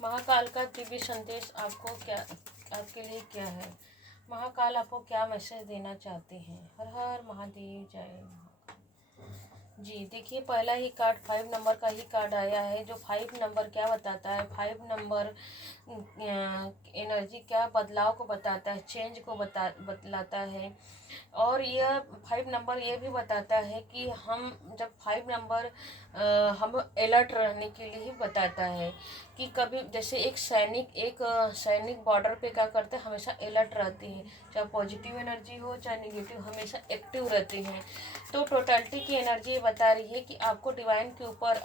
महाकाल का दिव्य संदेश आपके लिए क्या है? महाकाल आपको क्या मैसेज देना चाहते हैं? हर हर महादेव, जय महाकाल। जी देखिए, पहला ही कार्ड 5 नंबर का ही कार्ड आया है। जो 5 नंबर क्या बताता है? 5 नंबर एनर्जी क्या बदलाव को बताता है, चेंज को बतलाता है। और यह 5 नंबर ये भी बताता है कि हम जब 5 नंबर हम अलर्ट रहने के लिए ही बताता है कि कभी जैसे एक सैनिक बॉर्डर पे क्या करते हैं, हमेशा अलर्ट रहते हैं। चाहे पॉजिटिव एनर्जी हो चाहे निगेटिव, हमेशा एक्टिव रहते हैं। तो टोटलिटी की एनर्जी ये बता रही है कि आपको डिवाइन के ऊपर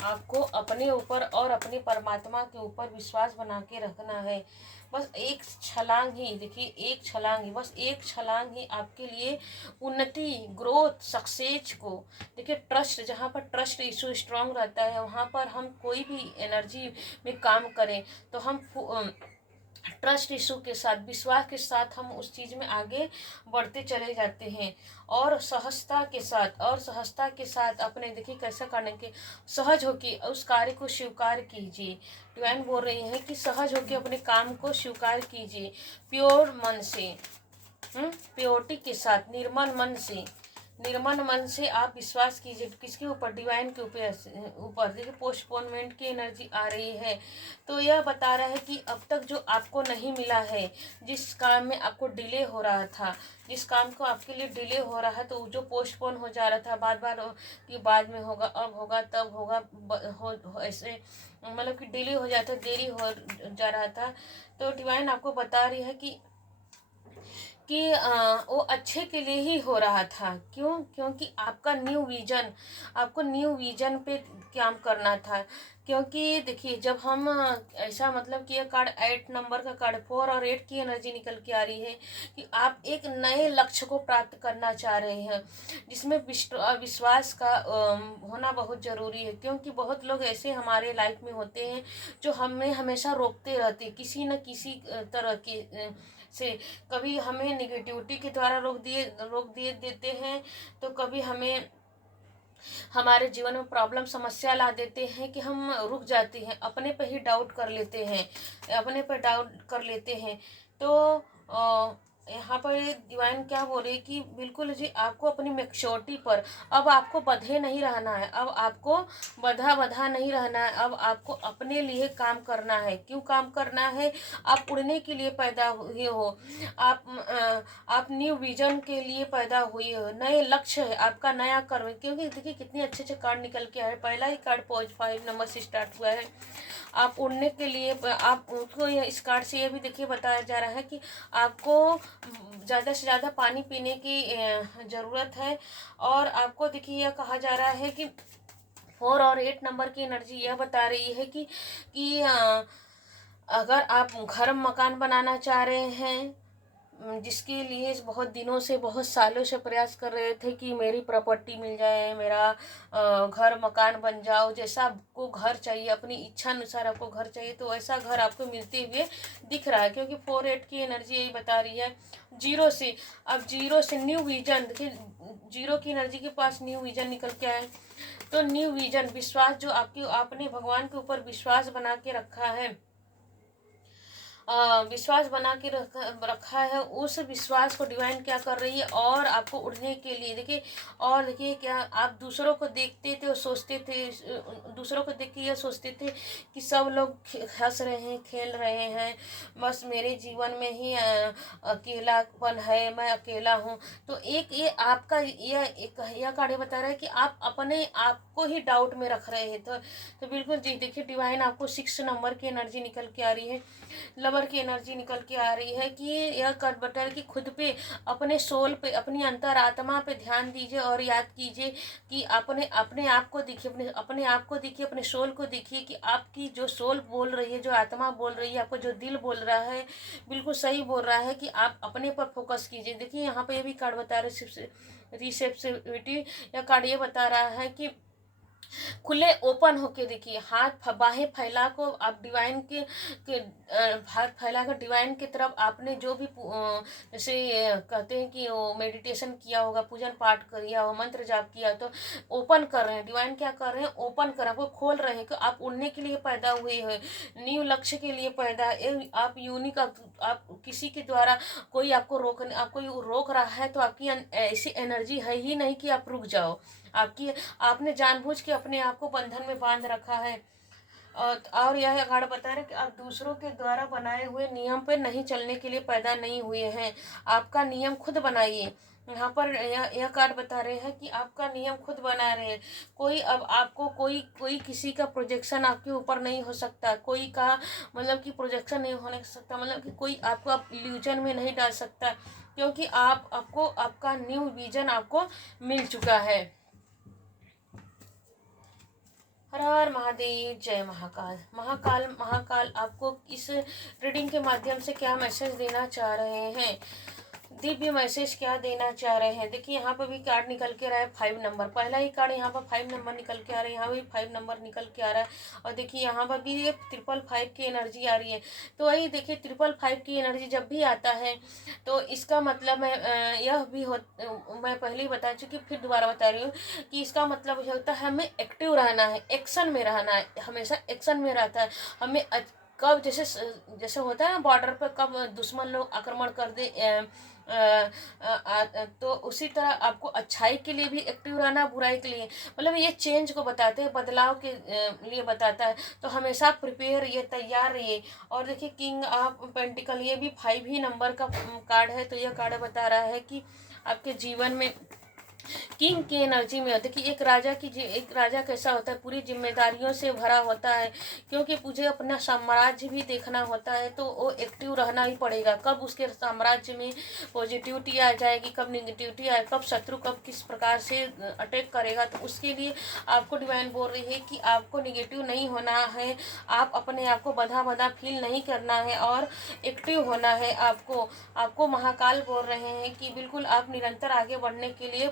आपको अपने ऊपर और अपने परमात्मा के ऊपर विश्वास बना के रखना है। बस एक छलांग ही, देखिए एक छलांग ही, बस एक छलांग ही आपके लिए उन्नति, ग्रोथ, सक्सेस को। देखिए ट्रस्ट, जहाँ पर ट्रस्ट इशू स्ट्रांग रहता है वहाँ पर हम कोई भी एनर्जी में काम करें तो हम ट्रस्ट इशू के साथ, विश्वास के साथ हम उस चीज़ में आगे बढ़ते चले जाते हैं। और सहजता के साथ अपने, देखिए कैसा करने के, सहज होके उस कार्य को स्वीकार कीजिए। डिवाइन बोल रही है कि सहज होके अपने काम को स्वीकार कीजिए, प्योर मन से, प्योरिटी के साथ, निर्मल मन से आप विश्वास कीजिए। किसके ऊपर? डिवाइन के ऊपर। देखिए पोस्टपोनमेंट की एनर्जी आ रही है, तो यह बता रहा है कि अब तक जो आपको नहीं मिला है, जिस काम में आपको डिले हो रहा था, जिस काम को आपके लिए डिले हो रहा है, तो जो पोस्टपोन हो जा रहा था बार बार कि बाद में होगा, अब होगा, तब होगा, ऐसे मतलब कि डिले हो जाता, देरी हो जा रहा था। तो डिवाइन आपको बता रही है कि वो अच्छे के लिए ही हो रहा था। क्यों? क्योंकि आपको न्यू विजन पे काम करना था। क्योंकि देखिए जब हम ऐसा, मतलब कि ये कार्ड 8 नंबर का कार्ड, 4 और 8 की एनर्जी निकल के आ रही है कि आप एक नए लक्ष्य को प्राप्त करना चाह रहे हैं, जिसमें विश्वास का होना बहुत ज़रूरी है। क्योंकि बहुत लोग ऐसे हमारे लाइफ में होते हैं जो हमें हमेशा रोकते रहते हैं किसी न किसी तरह के से। कभी हमें निगेटिविटी के द्वारा रोक दिए देते हैं, तो कभी हमें हमारे जीवन में प्रॉब्लम, समस्या ला देते हैं कि हम रुक जाते हैं, अपने पे ही डाउट कर लेते हैं। तो यहाँ पर ये डिवाइन क्या बोल रही है कि बिल्कुल जी, आपको अपनी मैच्योरिटी पर अब आपको बंधे नहीं रहना है, अब आपको बंधा नहीं रहना है। अब आपको अपने लिए काम करना है। क्यों काम करना है? आप उड़ने के लिए पैदा हुए हो, आप न्यू विजन के लिए पैदा हुए हो, नए लक्ष्य है आपका, नया कर्म। क्योंकि देखिए कितने अच्छे अच्छे कार्ड निकल के आए। पहला ही कार्ड 5 नंबर से स्टार्ट हुआ है। आप उड़ने के लिए, आप उनको इस कार्ड से ये भी देखिए बताया जा रहा है कि आपको ज़्यादा से ज़्यादा पानी पीने की ज़रूरत है। और आपको देखिए यह कहा जा रहा है कि 4 और 8 नंबर की एनर्जी यह बता रही है कि अगर आप घर मकान बनाना चाह रहे हैं, जिसके लिए बहुत दिनों से, बहुत सालों से प्रयास कर रहे थे कि मेरी प्रॉपर्टी मिल जाए, मेरा घर मकान बन जाओ, जैसा आपको घर चाहिए, अपनी इच्छा अनुसार आपको घर चाहिए, तो वैसा घर आपको मिलते हुए दिख रहा है। क्योंकि 4-8 की एनर्जी यही बता रही है, जीरो से न्यू विजन। देखिए जीरो की एनर्जी के पास न्यू विजन निकल के आए, तो न्यू विजन, विश्वास जो आपने भगवान के ऊपर विश्वास बना के रखा है, विश्वास बना के रखा है, उस विश्वास को डिवाइन क्या कर रही है, और आपको उड़ने के लिए। देखिए, और देखिए क्या आप दूसरों को देखते थे और सोचते थे, दूसरों को देख के यह सोचते थे कि सब लोग हंस रहे हैं, खेल रहे हैं, बस मेरे जीवन में ही अकेलापन है, मैं अकेला हूँ। तो एक ये आपका यह कार्य बता रहा है कि आप अपने आप को ही डाउट में रख रहे हैं। तो बिल्कुल जी, देखिए डिवाइन आपको 6 नंबर की एनर्जी निकल के आ रही है, लवर की एनर्जी निकल के आ रही है कि यह कर बटर कि खुद पे, अपने सोल पे, अपनी अंतरात्मा पे ध्यान दीजिए और याद कीजिए कि अपने आप को देखिए, अपने आप को देखिए, अपने सोल को देखिए कि आपकी जो सोल बोल रही है, जो आत्मा बोल रही है, आपको जो दिल बोल रहा है, बिल्कुल सही बोल रहा है कि आप अपने पर फोकस कीजिए। देखिए यहाँ पे ये भी कार्ड बता रहे रिसेप्टिविटी, यह कार्ड ये बता रहा है कि खुले ओपन होके देखिए, हाथ बाहें फैला को आप डिवाइन के हाथ फैला कर डिवाइन की तरफ आपने जो भी जैसे कहते हैं कि वो मेडिटेशन किया होगा, पूजन पाठ किया हो, मंत्र जाप किया, तो ओपन कर रहे हैं, डिवाइन क्या कर रहे हैं, ओपन कर आपको खोल रहे हैं कि आप उड़ने के लिए पैदा हुए हैं, न्यू लक्ष्य के लिए पैदा, आप यूनिक, आप किसी के द्वारा कोई आपको रोक रहा है तो आपकी ऐसी एनर्जी है ही नहीं कि आप रुक जाओ। आपकी आपने जानबूझ के अपने आप को बंधन में बांध रखा है। और यह अखाड़ा बता रहे कि आप दूसरों के द्वारा बनाए हुए नियम पर नहीं चलने के लिए पैदा नहीं हुए हैं, आपका नियम खुद बनाइए। यहाँ पर यह कार्ड बता रहे हैं कि आपका नियम खुद बना रहे हैं। कोई अब आपको कोई कोई किसी का प्रोजेक्शन आपके ऊपर नहीं हो सकता, कोई का मतलब कि प्रोजेक्शन नहीं होने सकता, मतलब कि कोई आपको आप इल्यूजन में नहीं डाल सकता, क्योंकि आपको आपका न्यू विजन आपको मिल चुका है। हर हर महादेव, जय महाकाल। महाकाल महाकाल आपको इस रीडिंग के माध्यम से क्या मैसेज देना चाह रहे हैं, दिव्य मैसेज क्या देना चाह रहे हैं। देखिए यहाँ पर भी कार्ड निकल के रहा है 5 नंबर, पहला ही कार्ड यहाँ पर 5 नंबर निकल के आ रहा है, यहाँ भी 5 नंबर निकल के आ रहा है, और देखिए यहाँ पर भी ये 555 की एनर्जी आ रही है। तो वही देखिए 555 की एनर्जी जब भी आता है तो इसका मतलब है यह भी मैं पहले ही बता चुकी, फिर दोबारा बता रही हूँ कि इसका मतलब होता है हमें एक्टिव रहना है, एक्शन में रहना है, हमेशा एक्शन में रहता है हमें। कब जैसे जैसे होता है ना बॉर्डर पर, कब दुश्मन लोग आक्रमण कर दे तो उसी तरह आपको अच्छाई के लिए भी एक्टिव रहना, बुराई के लिए, मतलब ये चेंज को बताते हैं, बदलाव के लिए बताता है। तो हमेशा प्रिपेयर, ये तैयार रहिए। और देखिए किंग ऑफ पेंटिकल, ये भी 5 ही नंबर का कार्ड है। तो यह कार्ड बता रहा है कि आपके जीवन में किंग की एनर्जी में होता है कि एक राजा कैसा होता है, पूरी जिम्मेदारियों से भरा होता है, क्योंकि मुझे अपना साम्राज्य भी देखना होता है, तो वो एक्टिव रहना ही पड़ेगा। कब उसके साम्राज्य में पॉजिटिविटी आ जाएगी, कब निगेटिविटी आए, कब शत्रु कब किस प्रकार से अटैक करेगा, तो उसके लिए आपको डिवाइन बोल रही है कि आपको निगेटिव नहीं होना है, आप अपने आप को बंधा बंधा फील नहीं करना है और एक्टिव होना है। आपको महाकाल बोल रहे हैं कि बिल्कुल आप निरंतर आगे बढ़ने के लिए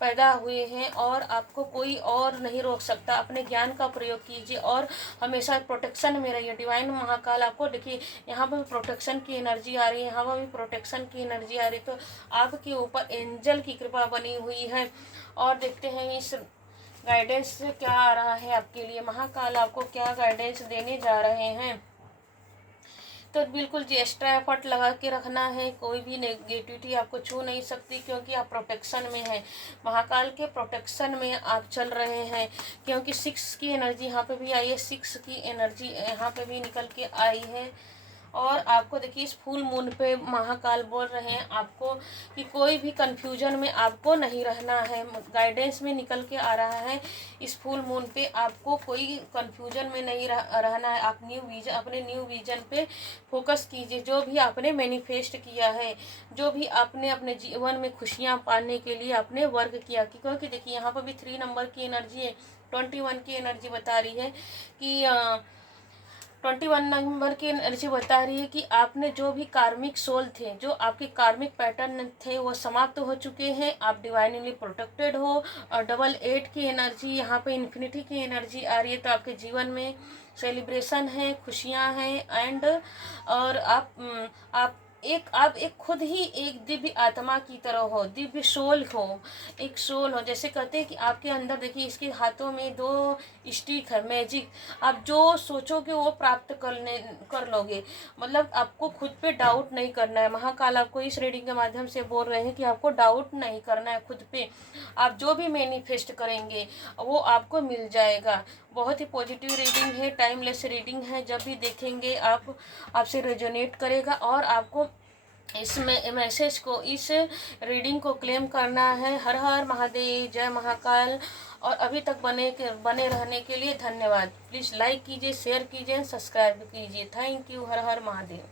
पैदा हुए हैं और आपको कोई और नहीं रोक सकता। अपने ज्ञान का प्रयोग कीजिए और हमेशा प्रोटेक्शन में रहिए। डिवाइन महाकाल आपको देखिए यहाँ पर प्रोटेक्शन की एनर्जी आ रही है, यहाँ पर भी प्रोटेक्शन की एनर्जी आ रही है। तो आपके ऊपर एंजल की कृपा बनी हुई है। और देखते हैं इस गाइडेंस क्या आ रहा है आपके लिए, महाकाल आपको क्या गाइडेंस देने जा रहे हैं। तो बिल्कुल जी एक्स्ट्रा एफर्ट लगा के रखना है, कोई भी नेगेटिविटी आपको छू नहीं सकती, क्योंकि आप प्रोटेक्शन में हैं, महाकाल के प्रोटेक्शन में आप चल रहे हैं। क्योंकि 6 की एनर्जी यहाँ पे भी आई है, 6 की एनर्जी यहाँ पे भी निकल के आई है। और आपको देखिए इस फुल मून पे महाकाल बोल रहे हैं आपको कि कोई भी कंफ्यूजन में आपको नहीं रहना है। गाइडेंस में निकल के आ रहा है इस फुल मून पे आपको कोई कंफ्यूजन में नहीं रहना है। आप अपने न्यू विजन पे फोकस कीजिए। जो भी आपने मैनिफेस्ट किया है, जो भी आपने अपने जीवन में खुशियाँ पाने के लिए आपने वर्क किया, क्योंकि देखिए यहाँ पर भी 3 नंबर की एनर्जी है, 21 की एनर्जी बता रही है कि 21 नंबर की एनर्जी बता रही है कि आपने जो भी कार्मिक सोल थे, जो आपके कार्मिक पैटर्न थे, वो समाप्त हो चुके हैं, आप डिवाइनली प्रोटेक्टेड हो। और 88 की एनर्जी यहाँ पे इन्फिनिटी की एनर्जी आ रही है। तो आपके जीवन में सेलिब्रेशन है, खुशियाँ हैं एंड और आप एक खुद ही एक दिव्य आत्मा की तरह हो, दिव्य सोल हो, एक सोल हो। जैसे कहते हैं कि आपके अंदर देखिए इसके हाथों में 2 स्टिक है, मैजिक, आप जो सोचोगे वो प्राप्त कर लोगे। मतलब आपको खुद पे डाउट नहीं करना है। महाकाल आपको इस रीडिंग के माध्यम से बोल रहे हैं कि आपको डाउट नहीं करना है खुद पे। आप जो भी मैनिफेस्ट करेंगे वो आपको मिल जाएगा। बहुत ही पॉजिटिव रीडिंग है, टाइमलेस रीडिंग है। जब भी देखेंगे आपसे रेजोनेट करेगा और आपको इसमें मैसेज को, इस रीडिंग को क्लेम करना है। हर हर महादेव, जय महाकाल। और अभी तक बने रहने के लिए धन्यवाद। प्लीज़ लाइक कीजिए, शेयर कीजिए, सब्सक्राइब कीजिए। Thank you. Her her Mahadev.